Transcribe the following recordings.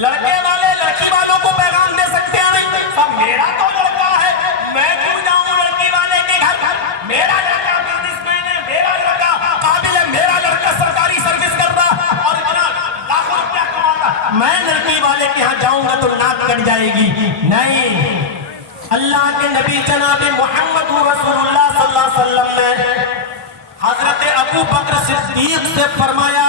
لڑکے والے لڑکی والوں کو پیغام دے سکتے ہیں نہیں؟ سب میرا تو لڑکا ہے، میں کیوں جاؤں لڑکی والے کے گھر؟ میرا لڑکا بزنس مین ہے، میرا لڑکا قابل ہے، میرا لڑکا سرکاری سروس کر رہا اور اتنا لاکھوں روپیہ کماتا، میں لڑکی والے کے ہاں جاؤں گا تو ناک کٹ جائے گی؟ نہیں، اللہ کے نبی جناب محمد رسول اللہ صلی اللہ علیہ وسلم نے حضرت ابو بکر صدیق سے فرمایا،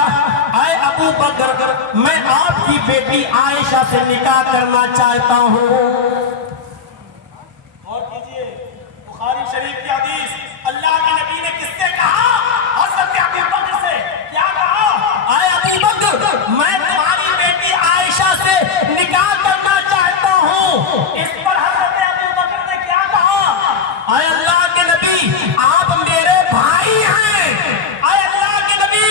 اے ابو بکر، میں آپ کی بیٹی عائشہ سے نکاح کرنا چاہتا ہوں۔ اور کیجئے بخاری شریف کی حدیث، اللہ کے نبی نے کس سے کہا؟ حضرت ابو بکر سے کیا کہا؟ اے ابو بکر، میں تمہاری بیٹی عائشہ سے نکاح کرنا چاہتا ہوں۔ اس پر حضرت ابو بکر نے کیا کہا؟ اے اللہ کے نبی، آپ میرے بھائی ہیں۔ اے اللہ کے نبی،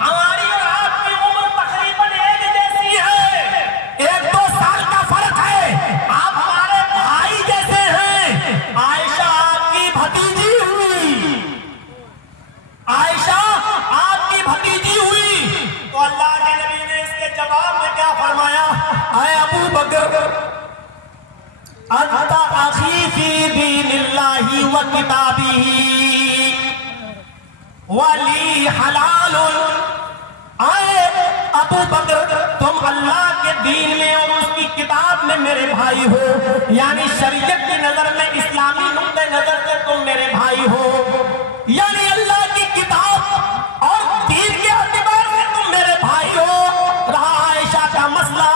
ہماری اور آپ کی عمر تقریباً ایک جیسی ہے، 1-2 سال کا فرق ہے، آپ ہمارے بھائی جیسے ہیں۔ عائشہ آپ کی بھتیجی ہوئی، عائشہ آپ کی بھتیجی ہوئی۔ تو اللہ کے نبی نے اس کے جواب میں کیا فرمایا؟ اے ابو بکر، انت اخی فی دین اللہ و کتابہ ولی حلال۔ اے ابو بکر، تم اللہ کے دین میں اور اس کی کتاب میں میرے بھائی ہو، یعنی شریعت کی نظر میں، اسلامی نقطہ نظر سے تم میرے بھائی ہو، یعنی اللہ کی کتاب اور دین کے اعتبار سے تم میرے بھائی ہو۔ رہا عائشہ کا مسئلہ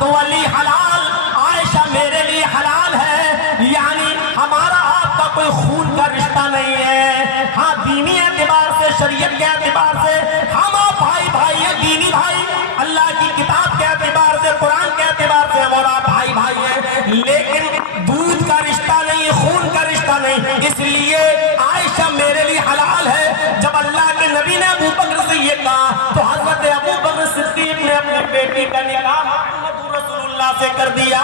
تو ولی حلال، عائشہ میرے لیے حلال ہے، یعنی ہمارا آپ کا کوئی خون کا رشتہ نہیں ہے، ہاں دینی اعتبار سے، شریعت کے اعتبار سے ہم آپ بھائی بھائی ہیں، دینی بھائی، اللہ کی کتاب کے اعتبار سے، قرآن کے اعتبار سے ہمارا بھائی بھائی ہیں، لیکن دودھ کا رشتہ نہیں، خون کا رشتہ نہیں، اس لیے عائشہ میرے لیے حلال ہے۔ جب اللہ کے نبی نے ابو بکر سے یہ کہا تو حضرت ابو بکر صدیق نے اپنی بیٹی کا نکاح محمد رسول اللہ سے کر دیا۔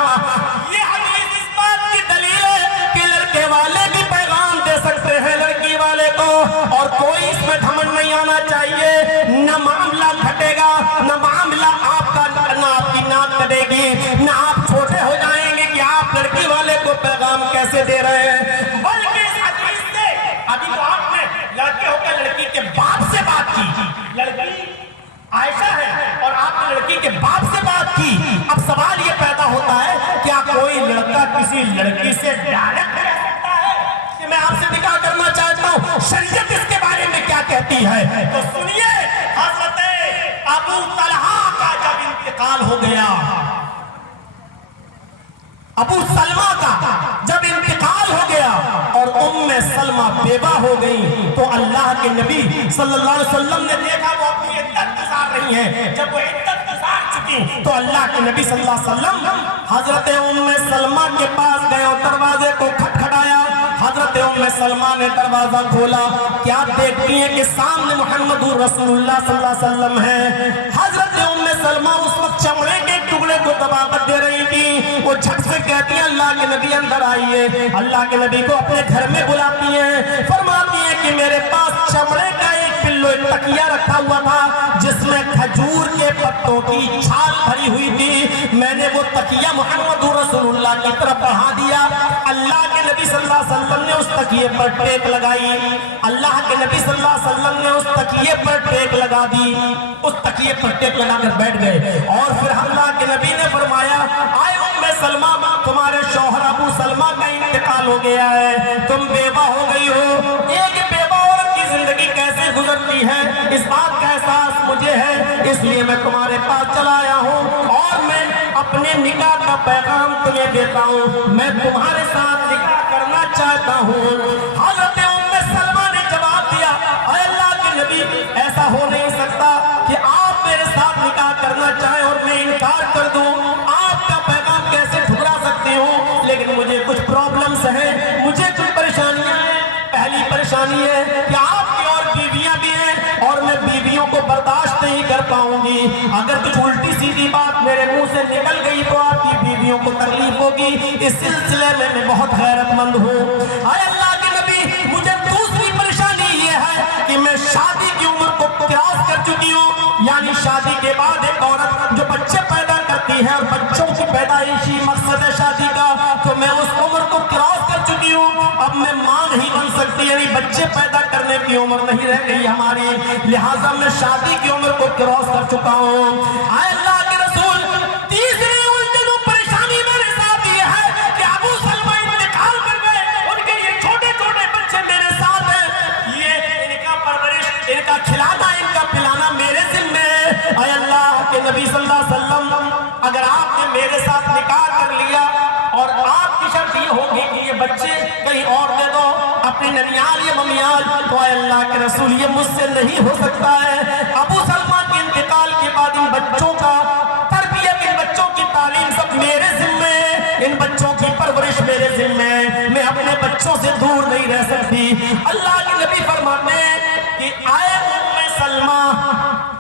یہ حدیث اس بات کی دلیل ہے کہ لڑکے والے بھی پیغام دے سکتے ہیں لڑکی والے کو، اور کوئی اس میں گھمنڈ نہیں آنا چاہیے، نہ معاملہ گھٹے گا، نہ معاملہ آپ کا، نہ آپ کی ناک کٹے گی، نہ آپ چھوٹے ہو جائیں گے کہ آپ لڑکی والے کو پیغام کیسے دے رہے ہیں۔ بلکہ اس حدیث سے ابھی تو آپ نے لڑکے ہو کے لڑکی کے باپ سے بات کی، لڑکی عائشہ ہے اور آپ نے لڑکی کے باپ سے بات کی۔ اب سوال یہ پیدا ہوتا ہے، کیا کوئی لڑکا کسی لڑکی سے ڈائریکٹ کہہ سکتا ہے کہ میں آپ سے نکاح کرنا چاہتا ہوں؟ شریعت اس کے بارے میں کیا کہتی ہے؟ تو سنیے، حضرت ابو طلحہ کا جب انتقال ہو گیا، ابو سلمہ کا جب انتقال ہو گیا اور ام سلمہ بیوہ ہو گئی، تو اللہ کے نبی صلی اللہ علیہ وسلم نے دیکھا وہ اپنی عدت گزار رہی ہیں۔ جب وہ عدت گزار چکی تو اللہ کے نبی صلی اللہ علیہ وسلم حضرت ام سلمہ کے پاس گئے اور دروازے کو کھٹکھٹایا۔ حضرت ام سلمہ نے دروازہ کھولا، کیا دیکھتی ہیں کہ سامنے محمد رسول اللہ صلی اللہ علیہ وسلم ہے۔ حضرت ام سلمہ اس وقت چمڑے کے ٹکڑے کو دبا کر دے رہی تھی، وہ جھٹ سے کہتی ہیں اللہ کے نبی اندر آئیے۔ اللہ کے نبی کو اپنے گھر میں بلاتی ہیں، فرماتی ہیں کہ میرے پاس چمڑے کا ایک پلو تکیہ رکھا ہوا تھا جس میں کھجور کے پتوں کی چھال بھری ہوئی تھی، میں نے وہ تکیہ محمد رسول اللہ کی طرف بڑھا دیا۔ اللہ کے نبی صلی اللہ علیہ وسلم نے اس تکیے پر ٹیک لگائی، اللہ کے نبی صلی اللہ علیہ وسلم نے اس تکیے پر ٹیک لگا دی، اس تکیے پر ٹیک لگا کر بیٹھ گئے، اور پھر اللہ کے نبی نے فرمایا، آئے ام سلمہ، تمہارے شوہر ابو سلمہ کا انتقال ہو گیا ہے، تم بیوہ ہو گئی ہو۔ ایک بیوہ عورت کی زندگی کیسے گزرتی ہے اس بات کا احساس مجھے ہے، اس لیے میں تمہارے پاس چلا آیا ہوں اور میں اپنے نکاح کا پیغام تمہیں دیتا ہوں، میں تمہارے ساتھ نکاح کرنا چاہتا ہوں۔ حضرت ام سلمہ نے جواب دیا، اے اللہ کے نبی، ایسا ہو نہیں سکتا کہ آپ میرے ساتھ نکاح کرنا چاہیں اور میں انکار کر دوں، آپ کا پیغام کیسے ٹھکرا سکتے ہو؟ لیکن مجھے کچھ پرابلمز ہیں، مجھے کچھ پریشانیاں ہیں۔ پہلی پریشانی ہے کہ آپ کی اور بیویاں بھی ہیں اور میں بیویوں کو برداشت نہیں کر پاؤں گی، اگر کچھ الٹی سیدھی بات میرے منہ سے نکل گئی تو آپ کی بیویوں کو تکلیف ہوگی، اس سلسلے میں میں بہت غیرت مند ہوں۔ اے اللہ کے نبی، مجھے دوسری پریشانی یہ ہے کہ میں شادی کی عمر کو کراس کر چکی ہوں، یعنی شادی کے بعد ایک عورت جو بچے پیدا کرتی کرتی ہے اور بچوں کی پیدائشی مقصد ہے شادی کا، تو میں اس عمر کو کراس کر چکی ہوں، اب میں ماں نہیں بن سکتی، یعنی بچے پیدا کرنے کی عمر نہیں رہ گئی ہماری، لہٰذا میں شادی کی عمر کو کراس کر چکا ہوں۔ آئے اللہ کے رسول، تیسری الجھن و پریشانی میرے ساتھ یہ ہے کہ ابو سلمہ انتقال کر گئے، ان کے یہ چھوٹے چھوٹے بچے میرے ساتھ ہیں، یہ ان کا پرورش، ان کا کھلانا، ان کا پلانا میرے ذمہ ہے۔ اے اللہ کے نبی صلی اللہ علیہ وسلم، اگر آپ نے میرے ساتھ نکاح کر لیا اور آپ کی شرط یہ ہوگی کہ یہ بچے کہیں اور دے دو، اپنی ننیال یا ممیال، تو اے اللہ کے رسول یہ مجھ سے نہیں ہو سکتا ہے۔ ابو سلمہ کے انتقال کے بعد ان بچوں کا تربیت، ان بچوں کی تعلیم سب میرے ذمہ ہے، ان بچوں کی پرورش میرے ذمہ ہے، میں اپنے بچوں سے دور نہیں رہ سکتی۔ اللہ کے نبی فرماتے ہیں کہ آئے سلمہ،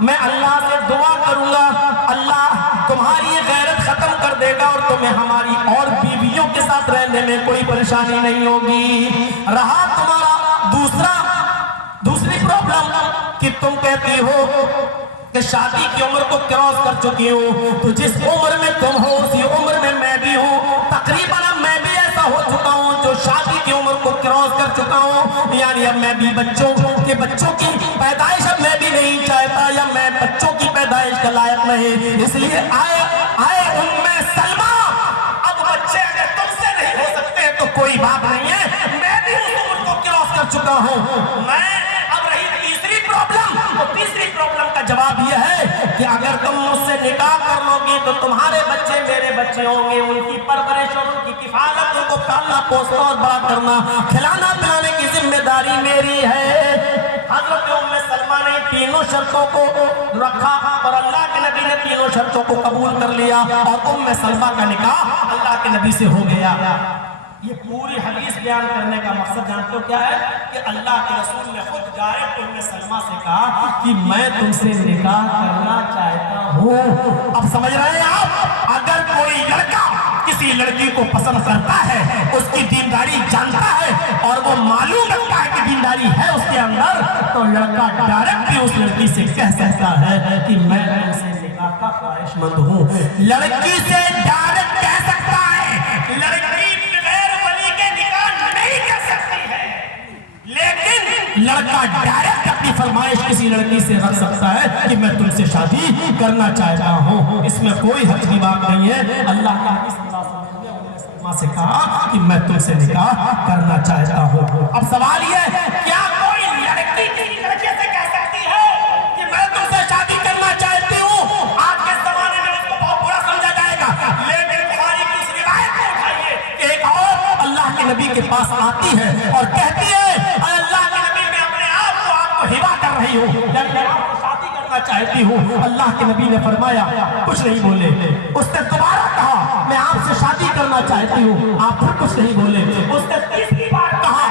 میں اللہ سے دعا کروں گا، اللہ تمہاری یہ غیرت ختم کر دے گا اور تمہیں ہماری اور بیویوں کے ساتھ رہنے میں کوئی پریشانی نہیں ہوگی۔ رہا تمہارا دوسری پرابلم کہ تم کہتی ہو کہ شادی کی عمر کو کراس کر چکی ہوں، تو جس عمر میں تم ہو اسی عمر میں بھی ہوں، تقریباً اب میں بھی ایسا ہو چکا ہوں جو شادی کی عمر کو کراس کر چکا ہوں، یعنی اب میں بھی بچوں کی پیدائش اب میں بھی نہیں چاہتا، یا میں بچوں کی پیدائش کا لائق نہیں، اس لیے آئے سلمہ، اب بچے اگر تم سے نہیں ہو سکتے تو کوئی بات نہیں ہے، میں بھی اس عمر کو کراس کر چکا ہوں۔ میں اب رہی تیسری پرابلم، تو تیسری پرابلم کا جواب یہ ہے کہ اگر تم مجھ سے نکاح کر لو گی تو تمہارے بچے میرے بچے ہوں گے، ان کی پرورش اور ان کی کفالت، ان کو پالنا پوسنا اور بڑا کرنا، کھلانا پلانے کی ذمہ داری میری ہے۔ حضرت ام سلمہ نے تینوں شرطوں کو رکھا اور اللہ کے نبی نے تینوں شرطوں کو قبول کر لیا اور ام سلمہ کا نکاح اللہ کے نبی سے ہو گیا۔ یہ پوری حدیث بیان کرنے کا مقصد جانتے ہو کیا ہے؟ کہ اللہ کے رسول نے خود ڈائریکٹ ام سلمہ سے کہا کہ میں تم سے نکاح کرنا چاہتا ہوں۔ اب سمجھ رہے ہیں آپ، اگر کوئی لڑکا کسی لڑکی کو پسند کرتا ہے، اس کی دینداری جانتا ہے اور وہ معلوم رکھتا ہے کہ دینداری ہے اس کے اندر، تو لڑکا ڈائریکٹ بھی اس لڑکی سے کہہ سکتا ہے کہ میں تم سے نکاح کا خواہش مند ہوں۔ لڑکی سے ڈائریکٹ کہہ سکتا ہے، لڑکی لیکن لڑکا ڈائریکٹ اپنی فرمائش کسی لڑکی سے رکھ سکتا ہے کہ میں تم سے شادی کرنا چاہتا ہوں، اس میں کوئی حرج کی بات نہیں ہے۔ اللہ کا نبی صلی اللہ علیہ وسلم نے ام سلمہ سے کہا کہ میں تم سے نکاح کرنا چاہتا ہوں۔ اب سوال یہ ہے، کیا کوئی لڑکی کسی لڑکے سے کہہ سکتی ہے کہ میں تم سے شادی کرنا چاہتی ہوں؟ آج کے زمانے میں اس کو بہت برا سمجھا جائے گا، لیکن بخاری کی اس روایت کو اٹھائیے کہ ایک اور اللہ کے نبی کے پاس آتی ہے اور کہتی ہے، ہبا کر رہی ہوں، میں آپ کو شادی کرنا چاہتی ہوں۔ اللہ کے نبی نے فرمایا، کچھ نہیں بولے۔ اس نے دوبارہ کہا، میں آپ سے شادی کرنا چاہتی ہوں، آپ پھر کچھ نہیں بولے۔ اس نے تیسری بار کہا،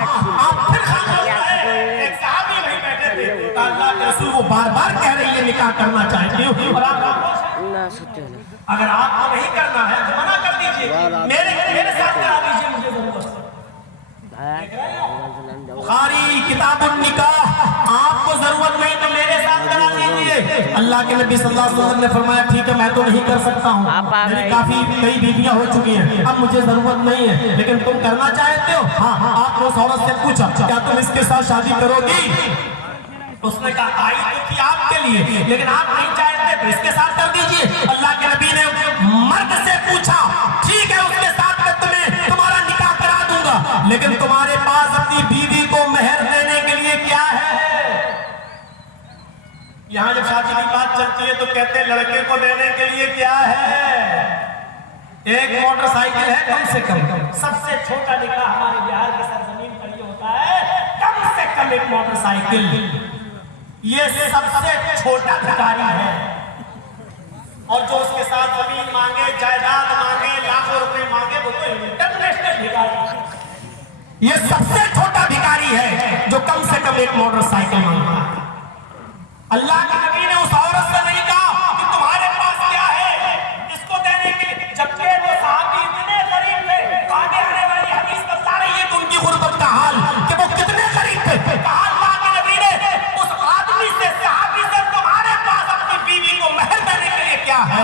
آپ پھر خاموش رہے۔ ایک صحابی وہیں بیٹھے تھے، اللہ کے رسول وہ بار بار کہہ رہی ہے نکاح کرنا چاہتی ہوں اور آپ خاموش ہیں۔ اگر آپ کو نہیں کرنا ہے تو منع کر دیجیے، میرے ساتھ کرا دیجیے، مجھے ضرورت ہے۔ بخاری کتاب النکاح، آپ کو ضرورت نہیں تو میرے ساتھ کرا دیجیے۔ اللہ کے نبی صلی اللہ علیہ وسلم نے فرمایا، ٹھیک ہے میں تو نہیں کر سکتا ہوں، میری کافی کئی بیویاں ہو چکی ہیں، اب مجھے ضرورت نہیں ہے، لیکن تم کرنا چاہتے ہو؟ ہاں۔ آپ نے اس عورت سے پوچھا، کیا تم اس کے ساتھ شادی کرو گی؟ اس نے کہا، آئی تو تھی آپ کے لیے، لیکن آپ نہیں چاہتے تو اس کے ساتھ کر دیجیے۔ اللہ کے نبی نے مرد سے پوچھا، ٹھیک ہے اس کے ساتھ میں تمہارا نکاح کرا دوں گا، لیکن تمہارے پاس اپنی بیوی کو مہر دینے کے لیے کیا ہے؟ یہاں جب شادی کی بات چلتی ہے تو کہتے ہیں لڑکے کو دینے کے لیے کیا ہے؟ ایک موٹر سائیکل ہے کم سے کم۔ سب سے چھوٹا نکاح ہمارے بہار کے سرزمین پر یہ ہوتا ہے، کم سے کم ایک موٹر سائیکل۔ یہ سب سے چھوٹا بھکاری ہے، اور جو اس کے ساتھ زمین مانگے، جائیداد مانگے، لاکھوں روپے مانگے، وہ تو انٹرنیشنل بھکاری ہے۔ یہ سب سے چھوٹا بھکاری ہے جو کم سے کم ایک موٹر سائیکل مانگتا ہے۔ اللہ کے نبی نے اس عورت سے نہیں کہا کہ تمہارے پاس کیا ہے اس کو دینے کے، جبکہ وہ صحابی اتنے غریب تھے، آگے آنے والی حدیث بتا رہی ہے کہ ان کی غربت کا حال، کہ وہ کتنے غریب تھے۔ کہا اللہ کے نبی نے اس آدمی سے، صحابی سے، تمہارے پاس اپنی بیوی کو مہر دینے کے لیے کیا ہے؟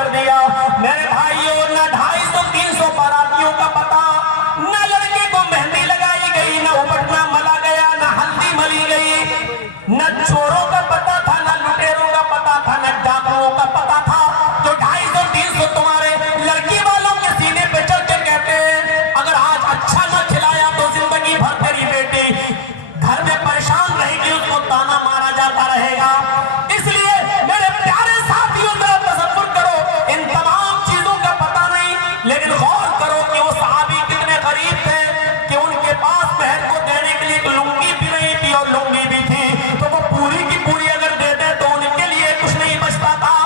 کر دیا. میرے بھائیوں نہ 250-300 باراتیوں کا پتا, نہ لڑکے کو مہندی لگائی گئی, نہ اوپٹنا ملا گیا, نہ ہلدی ملی گئی, نہ چوروں کا پتا تھا, نہ لٹیروں کا پتا تھا, نہ ڈاکوؤں کا پتا تھا. جو 250-300 تمہارے لڑکی والوں کے سینے پہ چڑھ کے کہتے ہیں اگر آج اچھا نہ کھلایا تو زندگی بھر تیری بیٹی گھر میں پریشان رہے گی, اس کو تانا مارا جاتا رہے گا. اس لیے میرے پیارے ساتھیوں ذرا تصور کرو, ان تمام چیزوں کا پتا نہیں, لیکن غور کرو کہ وہ صحابی کتنے غریب تھے کہ ان کے پاس بہن کو دینے کے لیے ایک لنگی بھی نہیں تھی اور لنگی بھی تھی تو وہ پوری کی پوری اگر دیتے تو ان کے لیے کچھ نہیں بچتا تھا.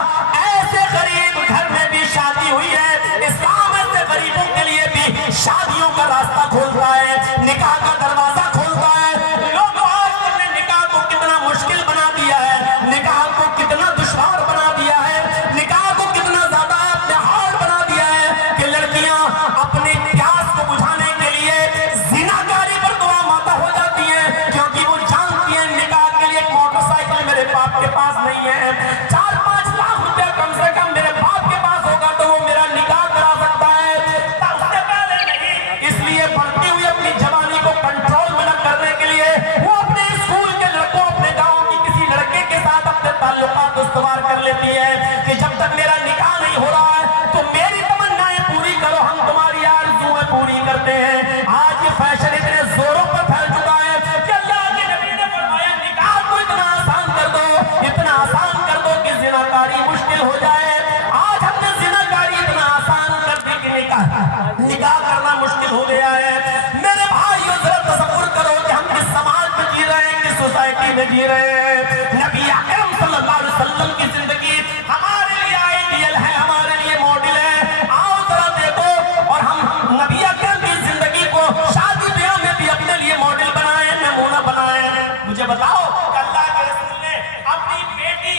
ایسے غریب گھر میں بھی شادی ہوئی ہے. اسلام ایسے غریبوں کے لیے بھی شادیوں کا راستہ کھولتا ہے, نکاح کا دروازہ کھولتا ہے. لوگ آج نے نکاح کو کتنا مشکل بنا دیا ہے, نکاح کو کتنا دشوار بنا دیا ہے, نکاح کو کتنا زیادہ ہارڈ بنا دیا ہے کہ لڑکیاں اپنے پیاس کو بجھانے کے لیے زناکاری پر دعا ماتا ہو جاتی ہیں, کیونکہ وہ جانتی ہیں نکاح کے لیے موٹر سائیکل میرے باپ کے پاس نہیں ہے, 4-5 لاکھ روپیہ کم سے کم میرے باپ کے پاس ہوگا تو وہ میرا نکاح کرا سکتا ہے. اس سے پہلے نہیں. اس لیے بڑھتی ہوئی اپنی جوانی کو کنٹرول میں نہ کرنے کے لیے وہ اپنے اسکول کے لڑکوں, اپنے گاؤں کی کسی لڑکے کے ساتھ اپنے تعلقات استوار کر لیتی ہے کہ جب تک میرا نکاح نہیں ہو رہا ہے تو میری تمنائیں پوری کرو, ہم تمہاری آرزوئیں پوری کرتے ہیں. آج یہ فیشن اتنے زوروں پر پھیل چکا ہے کہ اللہ کے نبی نے فرمایا نکاح کو اتنا آسان کر دو, اتنا آسان کر دو کہ زناکاری مشکل ہو جائے. آج ہم نے زناکاری اتنا آسان کر دی کہ نکاح کرنا مشکل ہو گیا ہے. میرے بھائیوں ذرا تصور کرو کہ ہم کس سماج میں جی رہے ہیں, کس سوسائٹی میں جی رہے ہیں. نبی اکرم صلی اللہ علیہ وسلم کی زندگی ہمارے لیے آئیڈیل ہے, ہمارے لیے ماڈل ہے. آؤ ذرا دیکھو اور ہم نبی اکرم کی زندگی کو شادی بیاہ میں بھی اپنے لیے ماڈل بنائیں, نمونہ بنائیں. مجھے بتاؤ کہ اللہ کے رسول نے اپنی بیٹی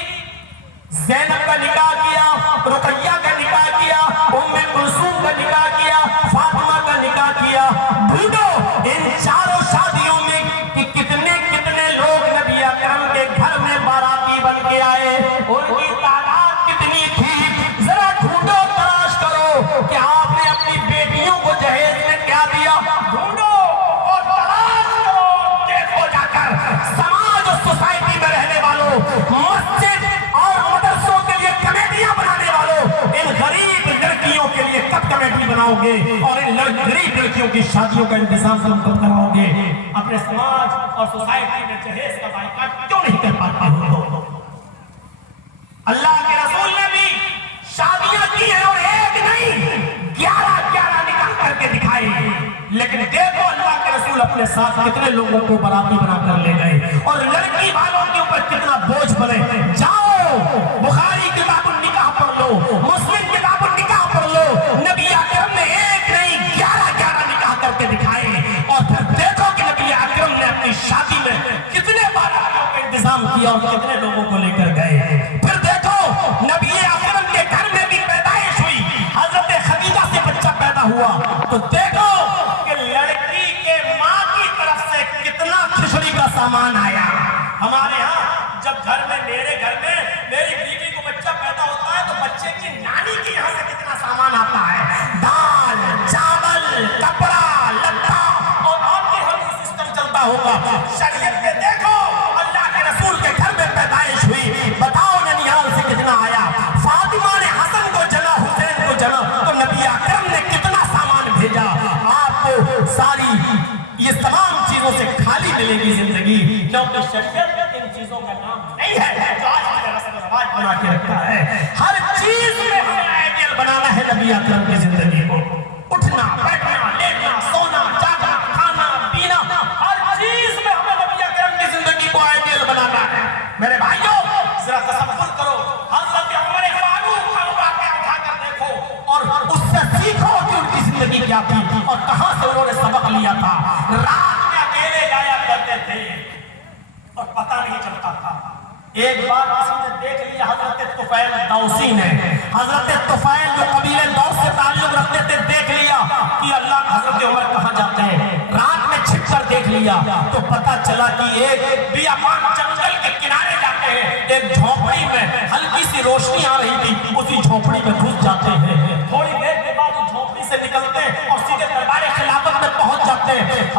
زینب کا نکاح کیا, رقیہ کا نکاح کیا, ام کلثوم کا نکاح کیا, فاطمہ کا نکاح کیا. ڈھونڈو ان چاروں شادیوں میں کہ کتنے کتنے لوگ نبی اکرم کے گھر میں باراتی بن کے آئے, ان کی تعداد کتنی تھی. ذرا ڈھونڈو, تلاش کرو کہ آپ نے اپنی بیٹیوں کو جہیز میں کیا دیا. ڈھونڈو اور تلاش کرو, دیکھو جا کر سماج اور سوسائٹی میں رہنے والوں, مسجد اور مدرسوں کے لیے کمیٹیاں بنانے والوں, ان غریب لڑکیوں کے لیے کب کمیٹی بناؤ گے اور ان غریب لڑکیوں کی شادیوں کا انتظام کب کراؤ گے. اپنے سماج اور سوسائٹی میں جہیز کا بائیکاٹ کیوں نہیں کر پاتا ہو؟ اللہ کے رسول نے بھی شادیاں کی ہیں اور ایک نہیں 11 نکاح کر کے دکھائے. لیکن دیکھو اللہ کے رسول اپنے ساتھ کتنے لوگوں کو باراتی بنا کر لے گئے اور لڑکی والوں کے اوپر کتنا بوجھ بنے. جاؤ بخاری کتاب النکاح پڑھ لو, مسلم کتاب النکاح پڑھ لو. نبی اکرم نے ایک نہیں 11 نکاح کر کے دکھائے اور پھر دیکھو کہ نبی اکرم نے اپنی شادی میں کتنے باراتیوں کا انتظام کیا اور کتنے لوگوں کو لے کر گئے. پھر دیکھو نبی اکرم کے گھر میں بھی پیدائش ہوئی, حضرت خدیجہ سے بچہ پیدا ہوا, تو دیکھو کہ لڑکی کے ماں کی طرف سے کتنا کھچڑی کا سامان آیا. ہمارے ہاں جب گھر میں, میرے گھر میں میری بیوی کو بچہ پیدا ہوتا ہے تو بچے کی نانی کے یہاں سے کتنا سامان آتا ہے, دال, چاول, کپڑا, لتا اور بھی ہر سسٹم چلتا ہوگا. شریعت میں دیکھو اللہ کے رسول کے گھر میں پیدائش ہوئی, بتاؤ ننیال سے کتنا آیا. فاطمہ نے حسن کو جنا, حسین کو جنا, تو نبی اکرم نے کتنا سامان بھیجا. آپ کو ساری یہ تمام چیزوں سے خالی ملے گی زندگی, کیونکہ شریعت ان چیزوں کا نام نہیں ہے جو آج ہمارے رسم و رواج بنا کے رکھا ہے. ہر چیز میں ہمیں آئیڈیل بنانا ہے نبی اکرم کی زندگی کو. اٹھنا, بیٹھنا, لیٹنا, سونا, جاگنا, کھانا, پینا, ہر چیز میں ہمیں نبی اکرم کی زندگی کو آئیڈیل بنانا ہے. میرے بھائیوں ذرا تصور کرو, حضرت عمر فاروق کا واقعہ اٹھا کر دیکھو اور اس سے سیکھو کہ ان کی زندگی کیا تھی اور کہاں سے انہوں نے سبق لیا تھا. رات میں اکیلے جایا کرتے تھے اور پتہ نہیں چلتا تھا. ایک بار کسی نے دیکھ لیا, حضرت طفیل دوسی نے, حضرت طفیل جو قبیلے دوس سے تعلق رکھتے تھے, دیکھ لیا کہ اللہ حضرت عمر کہاں جاتے ہیں. رات میں چھپ کر دیکھ لیا تو پتہ چلا کہ ایک بیابان جنگل کے کنارے جاتے ہیں, ایک جھونپڑی میں ہلکی سی روشنی آ رہی تھی, اسی جھونپڑی میں گھس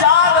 4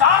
4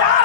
4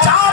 4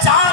4